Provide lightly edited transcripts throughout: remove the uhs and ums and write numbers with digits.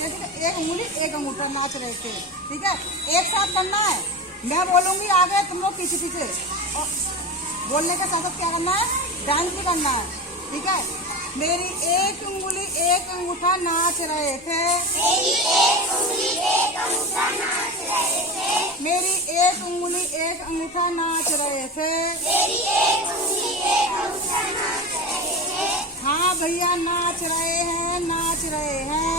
एक उंगली एक अंगूठा नाच रहे थे। ठीक है, एक साथ करना है। मैं बोलूंगी आगे, तुम लोग पीछे पीछे, और बोलने के साथ साथ क्या करना है, डांस भी करना है। ठीक है, मेरी एक उंगली एक अंगूठा नाच रहे थे। मेरी एक उंगली एक अंगूठा नाच रहे थे। मेरी एक उंगली एक अंगूठा नाच रहे थे। मेरी एक उंगली एक अंगूठा नाच रहे थे। हाँ भैया नाच रहे हैं, नाच रहे हैं।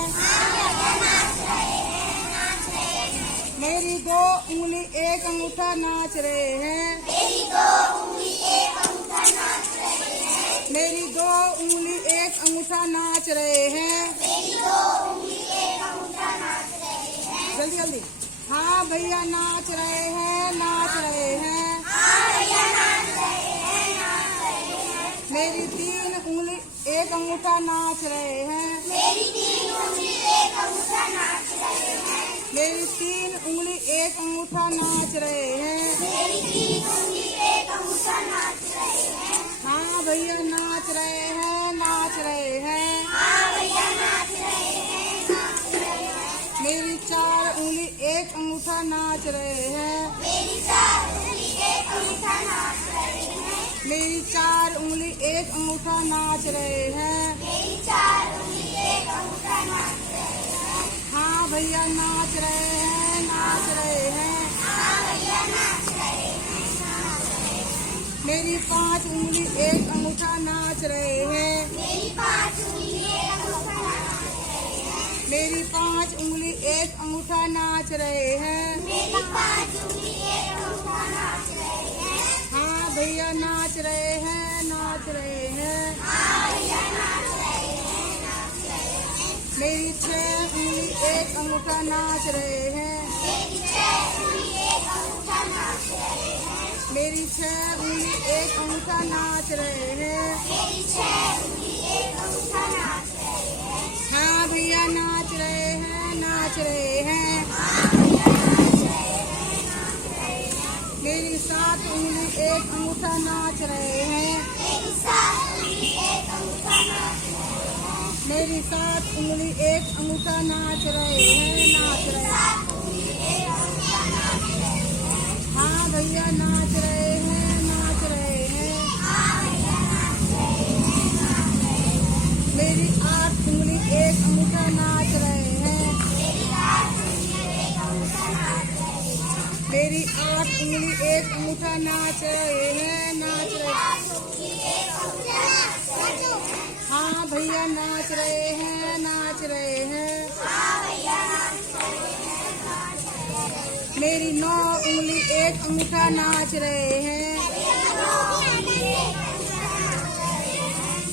मेरी दो उंगली एक अंगूठा नाच रहे हैं। मेरी दो उंगली एक अंगूठा नाच रहे हैं। मेरी दो उंगली एक अंगूठा नाच रहे हैं। मेरी दो उंगली एक अंगूठा नाच रहे हैं। जल्दी जल्दी। हाँ भैया नाच रहे हैं, नाच रहे हैं। हाँ भैया नाच रहे हैं, नाच रहे हैं। मेरी तीन उंगली एक अंगूठा नाच रहे हैं। मेरी तीन उंगली एक अंगूठा नाच रहे हैं। मेरी तीन उंगली एक अंगूठा नाच रहे हैं। मेरी तीन उंगली एक अंगूठा नाच रहे हैं। हाँ भैया नाच रहे हैं, नाच रहे हैं। हाँ भैया नाच रहे हैं, नाच रहे हैं। मेरी चार उंगली एक अंगूठा नाच रहे हैं। मेरी चार उंगली एक अंगूठा नाच रहे हैं। मेरी चार उंगली एक अंगूठा नाच रहे हैं। मेरी चार उंगली एक अंगूठा नाच रहे हैं। हाँ भैया नाच रहे हैं, नाच रहे हैं। हाँ भैया नाच रहे हैं, नाच रहे हैं। मेरी पांच उंगली एक अंगूठा नाच रहे हैं। मेरी पांच उंगली एक अंगूठा नाच रहे हैं। मेरी पांच उंगली एक अंगूठा नाच रहे हैं। मेरी पांच उंगली एक अंगूठा नाच रहे हैं। हाँ भैया नाच रहे हैं, नाच रहे हैं। हाँ भैया नाच रहे हैं, नाच रहे हैं। मेरी छह उंगली एक अंगूठा नाच रहे हैं। मेरी छह उंगली एक अंगूठा नाच रहे हैं। मेरी छह उंगली एक अंगूठा नाच रहे हैं। मेरी छह उंगली एक अंगूठा नाच रहे हैं। हाँ भैया नाच रहे हैं, नाच रहे हैं। हाँ भैया नाच रहे हैं, नाच रहे हैं। मेरी सात उंगली एक अंगूठा नाच रहे हैं। मेरी सात उंगली एक अंगूठा नाच रहे हैं। मेरी सात उंगली एक अंगूठा नाच रहे हैं, नाच रहे हैं। सात उंगली एक अंगूठा नाच रहे हैं। हाँ भैया नाच रहे हैं, नाच रहे हैं। हाँ भैया नाच रहे हैं, नाच रहे हैं। मेरी आठ उंगली एक अंगूठा नाच रहे हैं। मेरी आठ उंगली एक अंगूठा नाच रहे हैं। मेरी आठ उंगली एक अंगूठा नाच रहे हैं, नाच रहे हैं। आठ उंगली एक अंगूठा नाच रहे हैं। हाँ भैया नाच रहे हैं, नाच रहे हैं। हाँ भैया नाच रहे हैं, नाच रहे हैं। मेरी नौ उंगली एक अंगूठा नाच रहे हैं।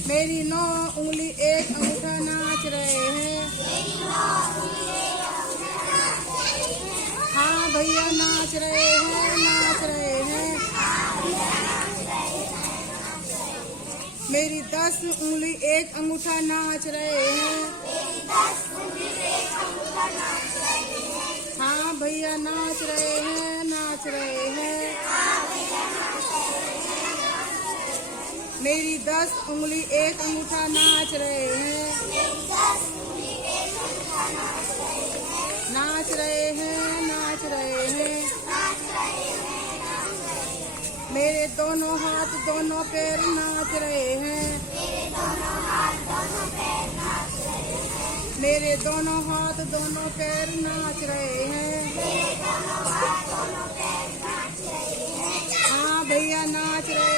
मेरी नौ उंगली एक अंगूठा नाच रहे हैं। हाँ भैया नाच रहे हैं, नाच रहे हैं। मेरी 10 उंगली एक अंगूठा नाच रहे हैं। हाँ भैया नाच रहे हैं, नाच रहे हैं। मेरी 10 उंगली एक अंगूठा नाच रहे हैं। नाच रहे हैं, नाच रहे हैं। मेरे दोनों हाथ दोनों पैर नाच रहे हैं। मेरे दोनों हाथ दोनों पैर नाच रहे हैं। हाँ भैया नाच रहे